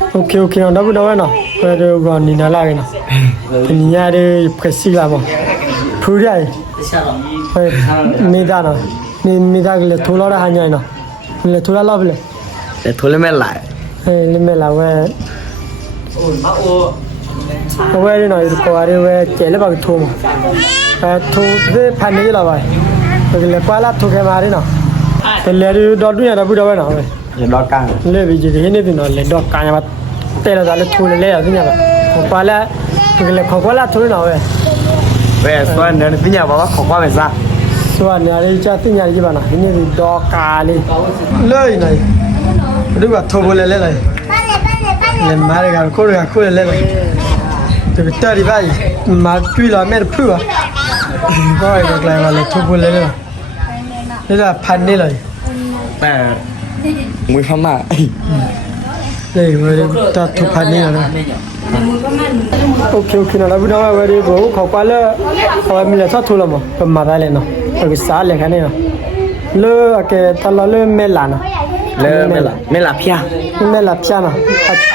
OK nào đâu đâu nào bây giờ còn nhìn nó lại nào nhìn nhà đi phải xí là bao phù đây mình ra nào mình ra cái thua lo ra hai ngày nào mình thua lo bile để thua lên mẹ lại lên mẹ là về về đi nói có ai về chơi lấy bao thua mà thua thế phản đi là vậy cái là qua là thua cái mà đi nào cái là đi đo đuôi nào đâu nào để đo càng lấy vì gì thế này thì nó lấy đo càng mà tê là lấy thua lấy ở cái nhà mà qua là cái là không qua là thua nào về xuân nữa thì nhà bảo không qua về ra xuân này đi chơi tí nhà gì bạn nào cái này thì đo càng đi lấy này đúng là thua lấy này lên mà cái cô lấy này thì bị tơi đi vậy mà chui là mẹ phư à coi được lại mà lấy thua lấy này đây là phản đi rồi à mùi phá mạ đây rồi ta thua phản đi rồi OK nào là bây giờ về đi bố khó quá là khó mình là sao thua lắm mà ra lên nào cái sao lên cái này nào lơ cái ta là lơ mê là nào lơ mê là pia nào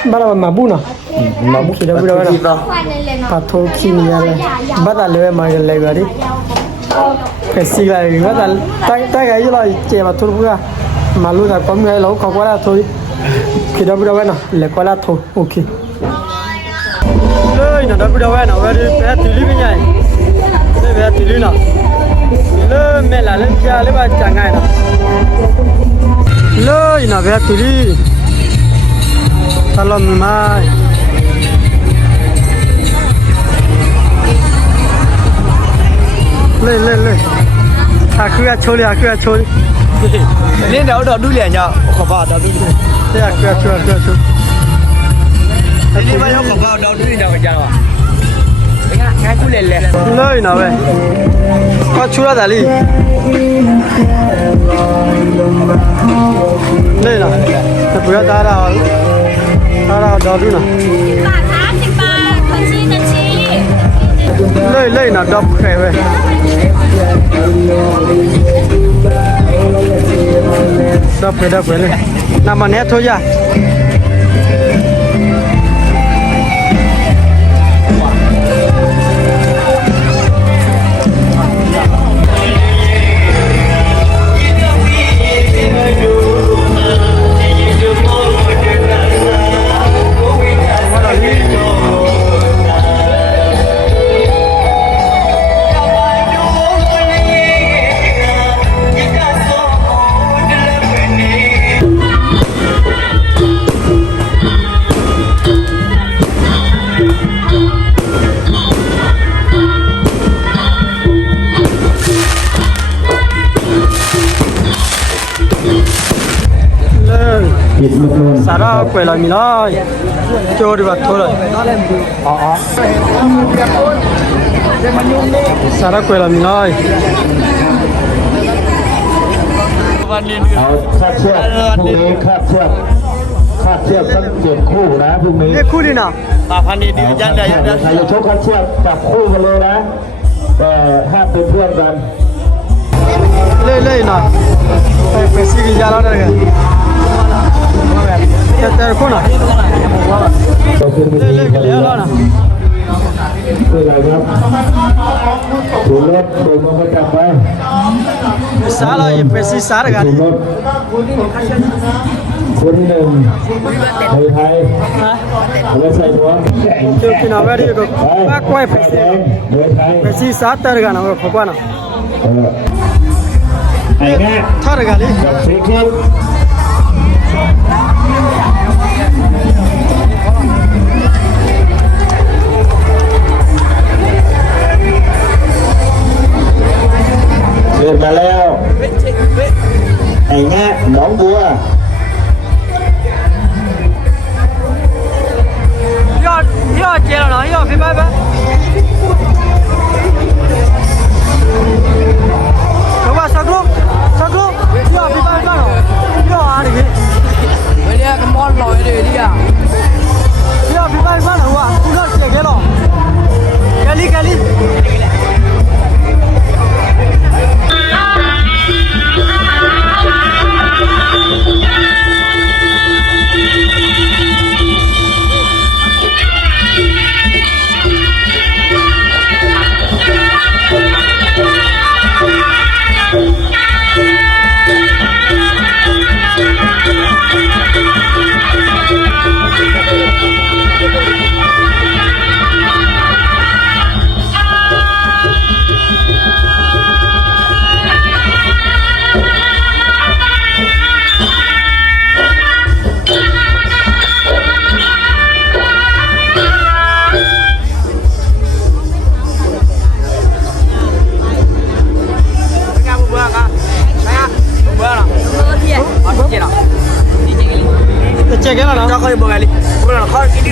bắt đầu mà bu nào mà bu khi đó bây giờ nào ta thua khi mình là bắt đầu lơ mà lấy vào đi cái gì vậy bắt đầu tay cái gì là chơi mà thua ra mà lúc nào có người lâu khó quá là thôi khi đó bây giờ nào lấy quá là thôi OK lơi nào đó bây giờ nào về đi bé tùy lý bên này đây bé tùy lý nào lơi mẹ là lên kia lấy ba chẳng ngày nào lơi nào bé tùy lý salon mai lên à cứ chơi lên đó đu liền nhở khó vào đó đu thế à cứ đi bao nhiêu khó vào đó đu liền nhở à ngay cú lên lơi nào vậy có chú ra đi đây nào bây giờ ta nào đó đi nào lơi nào đập khẽ vậy đập khẽ này nằm mà nét thôi à xả ra quay lại mình nói cho đi vào thôi rồi xả ra quay lại mình nóiคาดเชือกพรุ่งนี้คาดเชือกตั้ง7 คู่นะพรุ่งนี้ นี่คู่นี่นะพันนี้ดียันใหญ่ยัน ใครจะชกคาดเชือกจับคู่กันเลยนะแต่ห้ามเป็นเพื่อนกันเล่นะไปซีกิยาแล้วได้กันแต่คู่น่ะเล่กันแล้วนะคืออะไรครับถูรถโดนมันก็จับไปสาละไปซีสาระกันคนที่1ในไทยไม่ใส่หัวที่น่าเวรีก็มากกว่าไปซีสาตระกันเอาขบวนน่ะไอ้แง่ทาระกันดิกับสีคิ้วเดินมาแล้วไอ้แง่หนองบัวยอดเจแล้วนะยอดพี่ไปเขาว่าสักลูกยอดพี่ไปบ้างเหรอยอดอะไรนี่ไม่ได้ก็มอดลอยเลยดิอ่ะยอดพี่ไปบ้างเหรอวะยอดเจ๊แกหรอแกลี่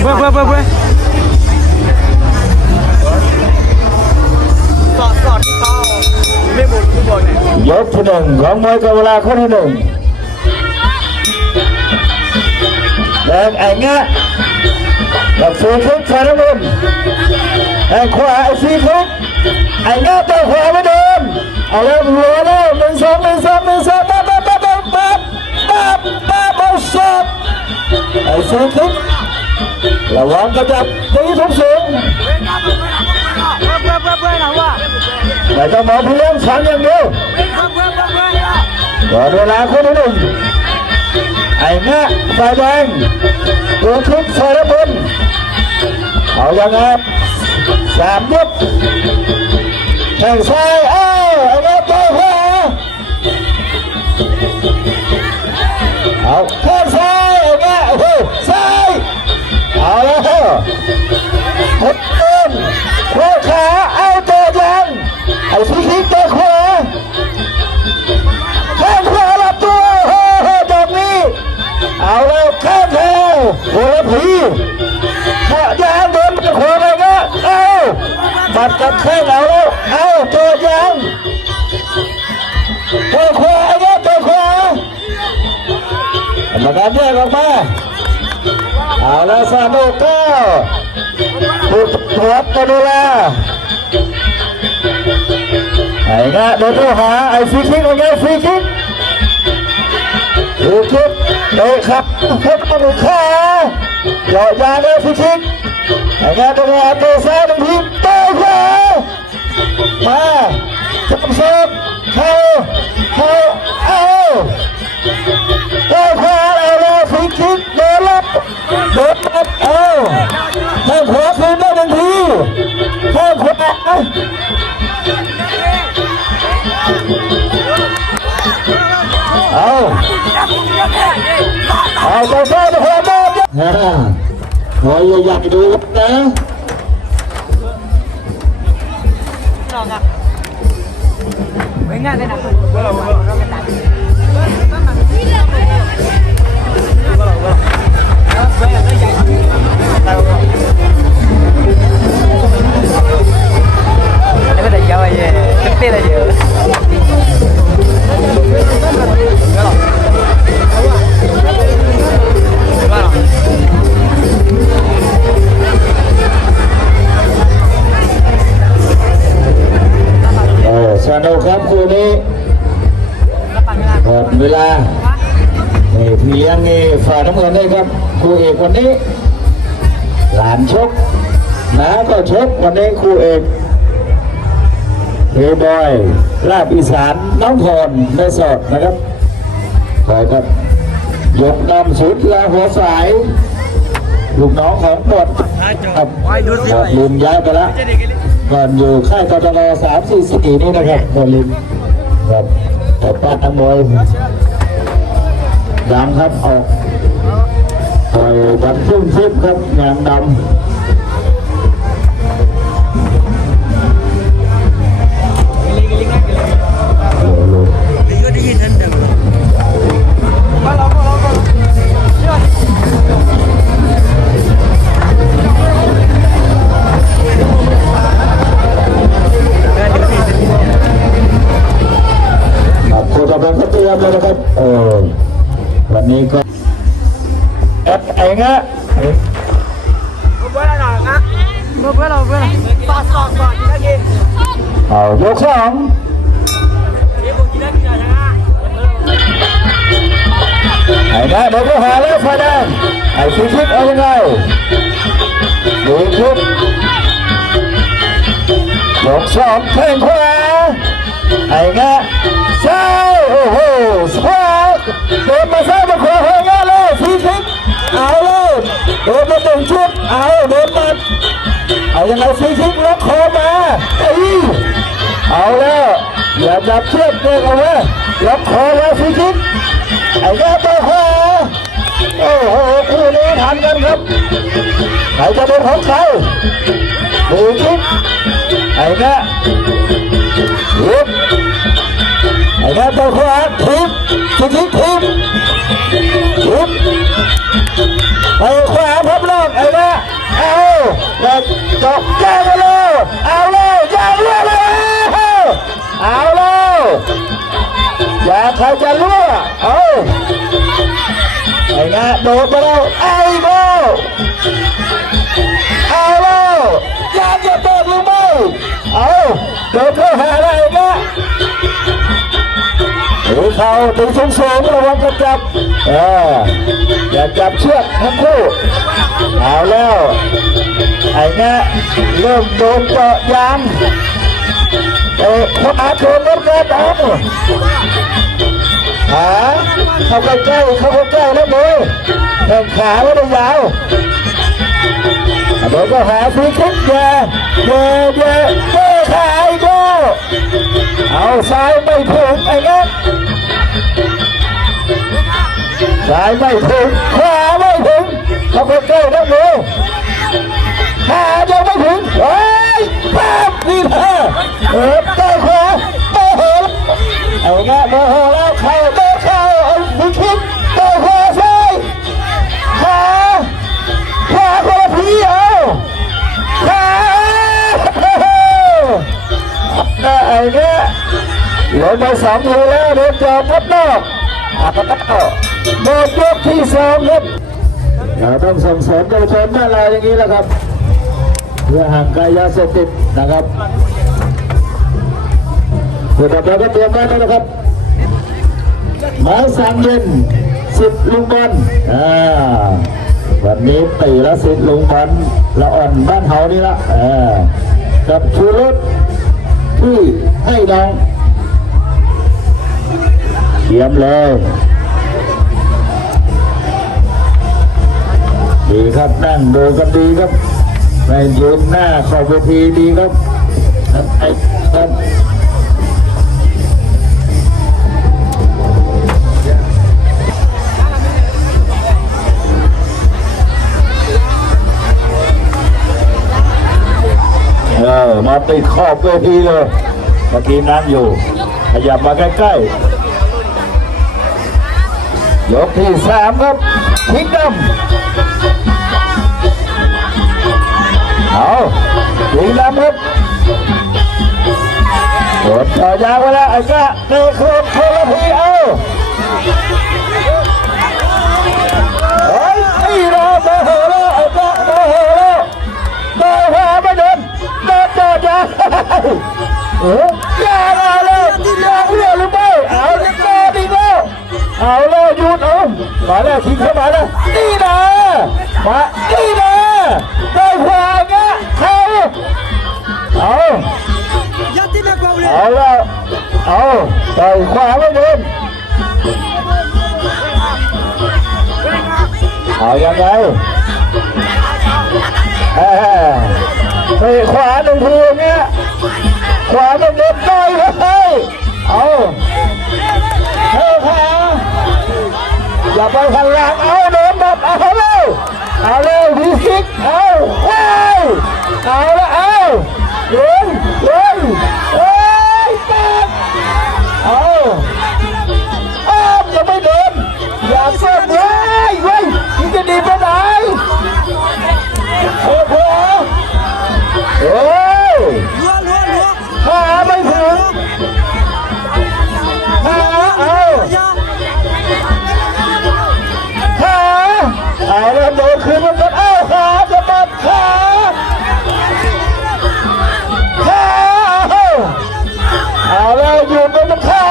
เว้ยสอดที่เขาไม่บุญทุกคนเนี่ย ยกที่หนึ่งของมวยกบเวลาข้อที่หนึ่งแดงไอ้เงี้ยกับฟรีคิกฝ่ายน้ำเงินไอ้ขวาไอ้ฟรีคิกไอ้เงี้ยตัวขวาไม่เดินเอาแล้วหัวแล้ว1-2ปั๊บช็อตไอ้ฟรีคิกระวังกระจับตีทุกสูงแต่เจ้าหมอเพียงสั่งอย่างเดียวก่อนเวลาข้อที่หนึ่งไอ้เงี้ยฝ่ายแดงตัวคิกฝ่ายน้ำเงินเอาอย่างไง3 ยกแข่งซ้ายไอ้เงี้ยตัวขวาเอาแข้งซ้ายไอ้เงี้ยโอ้โหซ้ายเอาแล้วหดต้นโค้ขาเอาตัวยังไอ้ฟรีคิกตัวขวาแข้งขวาลับตัวโอ้โหดอกนี้เอาแล้วแข้งแถวโอ้โหผีขายางเดินไปขวาไปก็เอาบัดกับแข้งเอาแล้วเอาตัวยังตัวขวาไอ้เงี้ยตัวขวากรรมการแยกออกมาเอาแล้วซาโนโก้ถูกหัวกันดูแลไอ้เงี้ยโดนผู้หาไอ้ฟรีคิกไอ้เงี้ยฟรีคิกเตะครับทุบกระดูกขาเจาะยางแล้วฟรีคิกไอ้เงี้ยตัวขวาตัวซ้ายตัวทีตัวขวามาจับศอกเข้าเอาตัวขวาเอาแล้วฟรีคิกโดนรับเอาข้างขวาคืนได้ทันทีข้างขวาเอาตัวซ้ายตัวขวาตัวขออยากดูนะไม่ง่ายเลยนะไม่ได้ยาวเลยเต้นเลยเยอะสนุกครับคู่นี้หมดเวลาพี่เลี้ยงนี่ฝ่ายน้ำเงินได้ครับคู่เอกวันนี้หลานชกน้าก็ชกวันนี้คู่เอกเฮบอยลาบอีสานน้องพรได้สดนะครับขอครับยกนำสุดลาหัวสายลูกน้องของบดครับบดลืมย้ายไปแล้วก่อนอยู่ค่ายกทม344นี่นะครับบดลืมครับต่อป้าทั้งมวยดำครับออกปล่อยดันพุ่งทิพย์ครับงานดำเลยนะครับวันนี้ก็ไอ้เงี้ยเอายก2ไอ้เงี้ยเดี๋ยวก็หาแล้วไฟแดงไอ้ฟรีคิกเอายังไงฟรีคิกยก2แข้งขวาไอ้เงี้ยซ้ายโอ้โหขวาเดินมาซ้ายมาขวาไอ้เงี้ยเลยฟรีคิกเอาเลยโดนมา1 ชุดเอาโดนมาเอายังไงฟรีคิกล็อกคอมาเอาแล้วอย่าจับเชือกเด็กเอาไว้ล็อกคอแล้วฟรีคิกไอ้เงี้ยตัวขวาโอ้โหคู่นี้ทันกันครับใครจะเป็นของใครฟรีคิกไอ้เงี้ยไอ้เงี้ยตัวขวาทิพฟรีคิกทิพไปขวาพับลอกไอ้เงี้ย เด็กจบแก้ไปเลยเอาเลยอย่ารั่วเลยเอาเลยอย่าใครจะรั่วเอาไอ้งะโดดไปแล้วไอ้โง่เอาแล้วอยากจะโดดหรือไม่เอาโดดเข้าหาอะไรงะหรือเขาถึงสูงระวังกระจับอย่าจับเชือกทั้งคู่เอาแล้วไอ้เงี้ยเริ่มโดนเจาะยางเขาอาโดนรถกระบะเข้าใกล้แล้วมือแข่งขาไม่ได้ยาวเดี๋ยวก็หาฟรีคิกอย่าขาไอ้โก้เอาซ้ายไม่ถึงไอ้เงี้ยซ้ายไม่ถึงขวาไม่ถึงเข้าใกล้แล้วมือขายังไม่ถึงเฮ้ยปั๊บนี่เต้ขวาโมโหไอ้เงี้ยโมโหแล้วเข้าฟรีคิกเต้ขวาซ้ายขวาคนละทีเอาไอ้เงี้ยหลงไป2 ทีแล้วโดนจอมพัดนอกโดนยกที่2ครับเราต้องส่งเสริมเยาวชนบ้านเราอย่างนี้แหละครับเพื่อห่างไกลยาเสพติดนะครับเดี๋ยวเราก็เตรียมไว้นะครับหมายสั่งเย็น10 ลุงบอลวันนี้ตีละ10 ลุงบอลละอ่อนบ้านเฮานี่ละกับชูรสที่ให้น้องเขียมเลยดีครับนั่งดูกันดีครับไปยืนหน้าขอบเวทีดีครับไอ้ครับมาติดขอบเวทีเลยเมื่อกี้นั่งอยู่ขยับมาใกล้ๆยกที่3ครับทิ้งดำเอาทิ้งดำครับโดดต่อยาวไปแล้วไอ้กะเตะโคนละทีเอาเฮ้ยนี่เราโมโหแล้วไอ้กะโมโหแล้วโมโหไม่เดินจอดยางอย่าเอาเลยอย่าเลี้ยวหรือไม่เอาเลยดีแล้วเอาเลยหยุดมาแล้วทิ้งเข้ามาแล้วนี่นะมานี่นะได้ขวาเงี้ยเขาเอาแล้วต่อยขวาไม่โดนเอายังไงไปขวา1 ทีเงี้ยขวาไม่โดนต่อยเลยเอาขาอย่าไปข้างหลังเอาโดนแบบเอาเลยพีคิกเอาละเดินอย่าไม่เดินอย่าเส้นเว้ยมึงจะดีไปไหนขาไม่ถึงเอาแล้วโดนคืนมันกันขาจะปัดขาเอาแล้วหยุดมันขา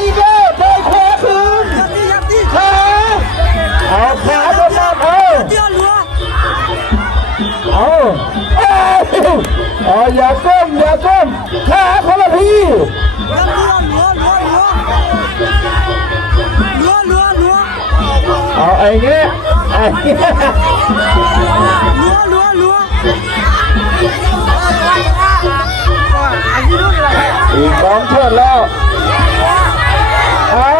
อีกแล้วได้ขวาคืนเอาขาจะปัดอย่าก้มขาคนละทีเอาไอ้เงี้ยอีก2 เทื่อแล้วเอา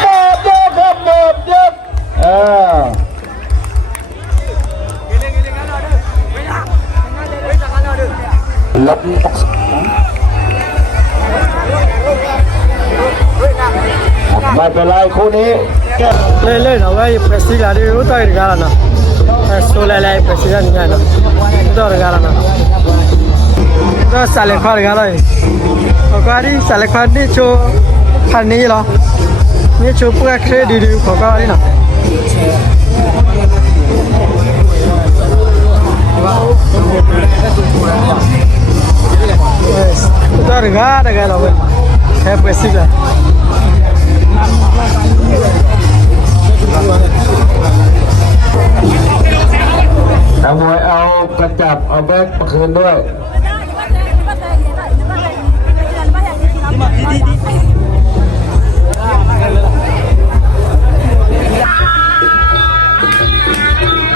หมดยกครับหมดยกลบไม่เป็นไรคู่นี้เลยนะเว้ยเพรสติกาดิโอตายกันนะ Solele president gana. Dor gala na. Do sale khar gala. Khari sale khar ni cho khani lo. Ni cho pura credit di khari na. Yes. Dor gala we. Hai president. นักมวยเอากระจับเอาแบกมาคืนด้วย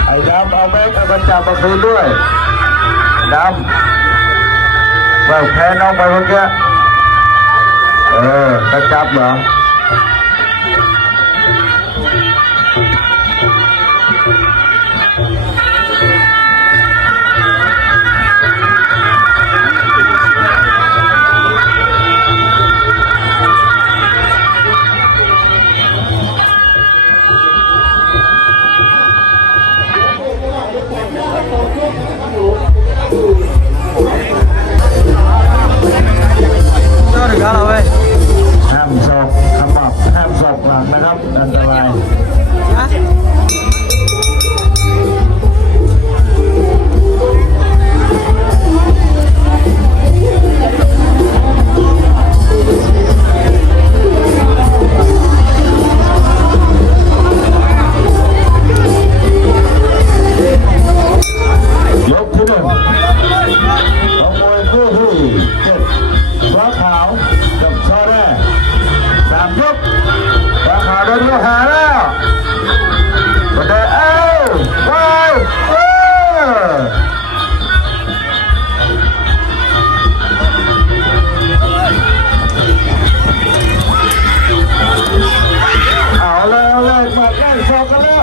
ไอ้ดำเอาแบกเอากระจับมาคืนด้วยดำแบบแพ้น้องไปเมื่อกี้กระจับเหรอห้ามศอกขมับห้ามศอกหลังนะครับอันตรายยกที่หนึ่งของมวยคู่ที่7ฟ้าขาวกับชอแร่3 ยกฟ้าขาวโดนลูกหาแล้วก็ได้ไปเอาเลยมาแก้ศอกกันแล้ว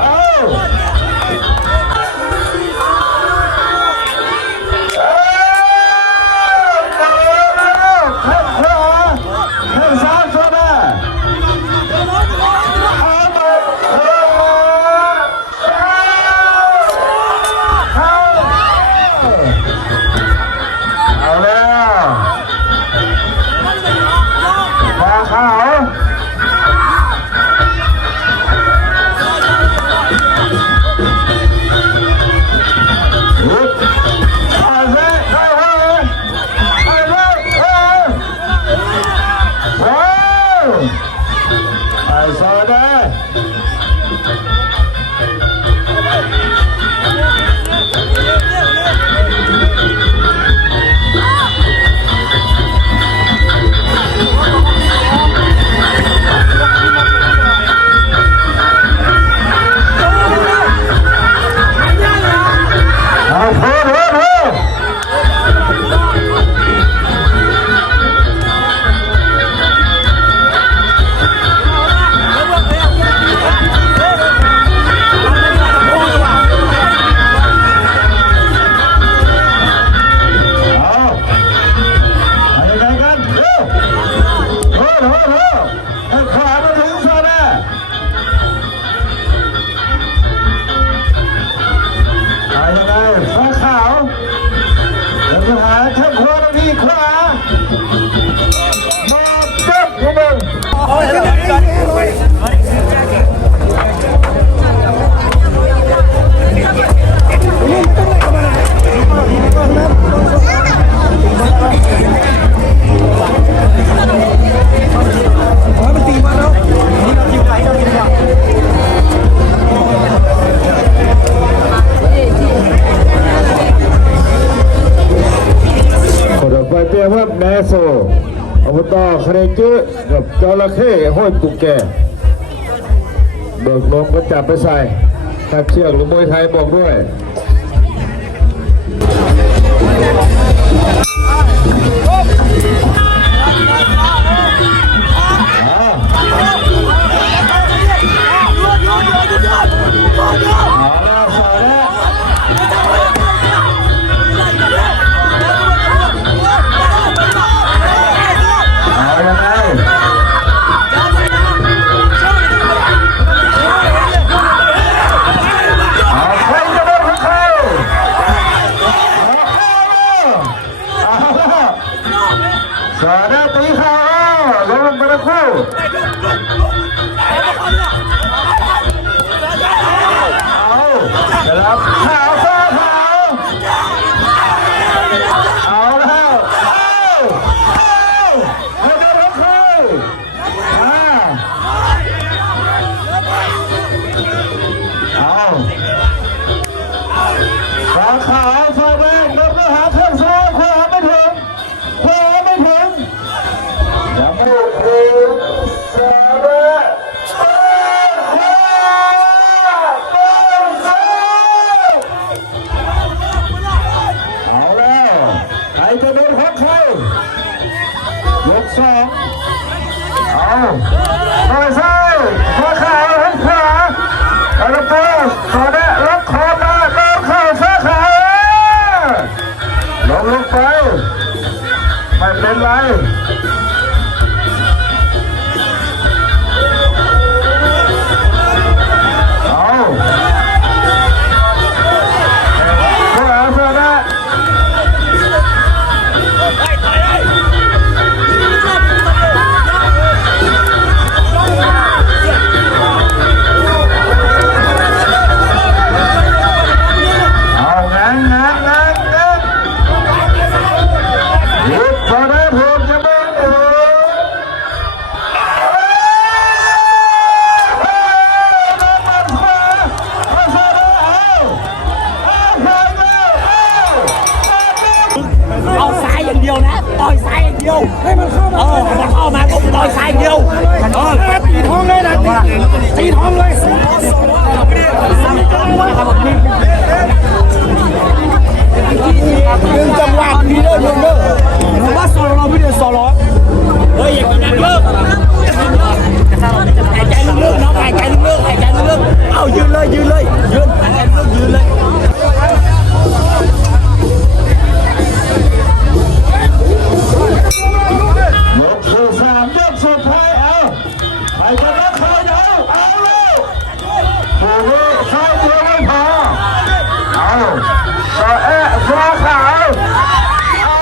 เตรียมว่าแนโซอบตคาเรจื้อกับจระเข้ห้อยตุกแกเบิกลมก็จับไปใส่ตัดเชือกหรือมวยไทยบอกด้วยเอาไป เอาฝาขาวฝาแดงแล้วก็หาเครื่องซ้ายขวาไม่ถึงยังไม่ถึงสาระเอาแล้วใครจะโดนของใครยกสองเอาต่อยซ้ายขวาขาวหันขวาแล้วก็ขอได้รับคอมาเดินเข้าซ้ายขาวลงไปไม่เป็นไรเอาขวาซ้ายนะเอาซ้ายอย่างเดียวนะต่อยซ้ายอย่างเดียวให้มันเข้ามามันเข้ามาก็ต่อยซ้ายอย่างเดียวตีท้องเลยนะตีท้องเลยดึงจังหวะพี่เด้อดึงเด้อผมว่าโซโล่พี่เด้อโซโล่เฮ้ยอย่ากินน้ำเลิกหายใจลึกๆน้องหายใจลึกๆหายใจลึกๆเอายืนเลยยืนเลยยืนหายใจลึกยืนเลยยกสู่สามยกสุดท้ายเอาใครจะรับเขาเดี๋ยวเอาเลยผู้นี้เข้าเดียวไม่พอเอาต่อขวาขาวเอา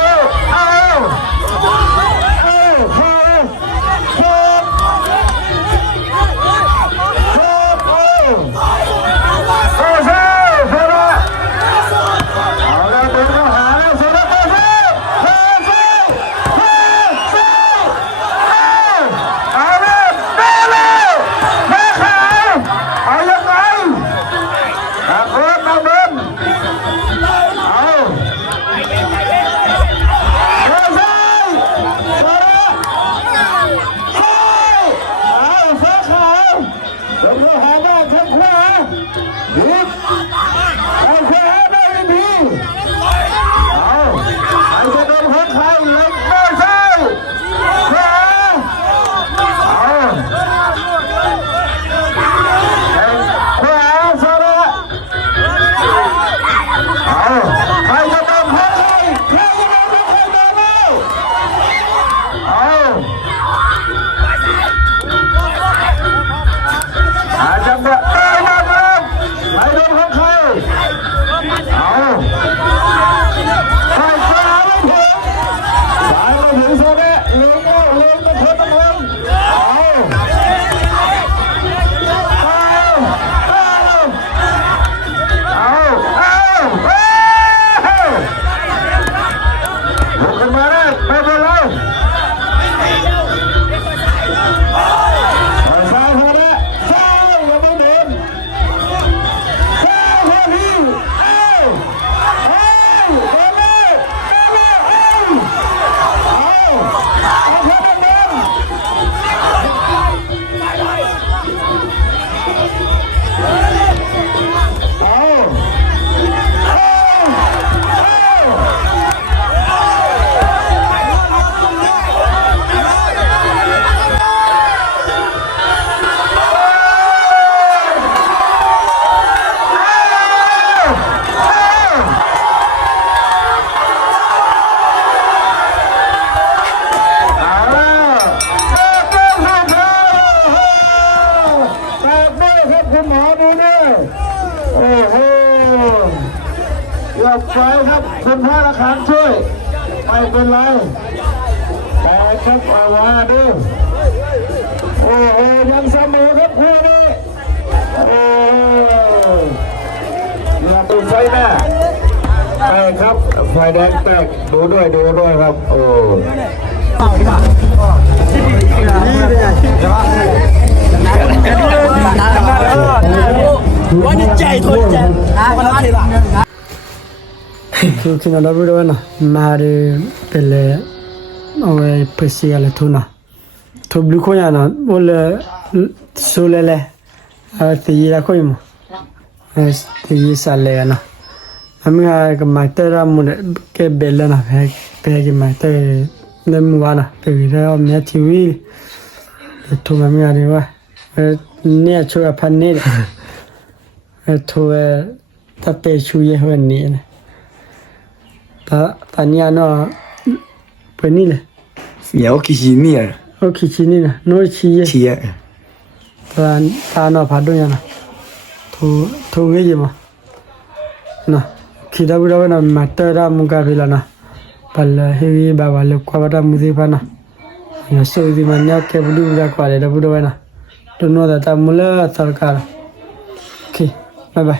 ไว้ครับคุณพระราคาช่วยไม่เป็นไรแต่ครับเอาว่าดูโอ้โหยังเสมอครับคู่นี้โอ้เนี่ยดูไฟหน้าแตกครับไฟแดงแตกดูด้วยครับโอ้ วันนี้ใจทนใจวันละเท่าไหร่ คือกินอะไรรู้ด้วยนะมาเรื่องเป็นเลยเอาไว้เพื่อเสียเลยทุนนะทุบลูกคนอย่างนั้นว่าเลยสู้เลยตีละคนมั้งตีสั่นเลยนะทำงานกับมาเตอร์รามุนเก็บเบลล์นะเพื่อกับมาเตอร์เดิมวันนะเพื่อที่เราเนี่ยทีวีทุกงานดีว่าเนี่ยช่วยพันนี่ทุกถ้าเตะช่วยวันนี้นะตอนนี้เนาะเป็นนี่เลย 也要给洗面， โอเคชีนี่นะโน้ตชี切， ตาเนาะพัดด้วยนะทุกเรื่องมั้งนะคิดว่าเรามาเตอร์รามุกาฟิลานะพัลเฮวีบาบาลุกว่าเรามุดีพานะเนี่ยสู้ดีมันเนี่ยแค่บุรุษรักว่าเลยเราบุรุษนะตัวโน้ตแต่มุลเลอร์สักการโอเคบายบาย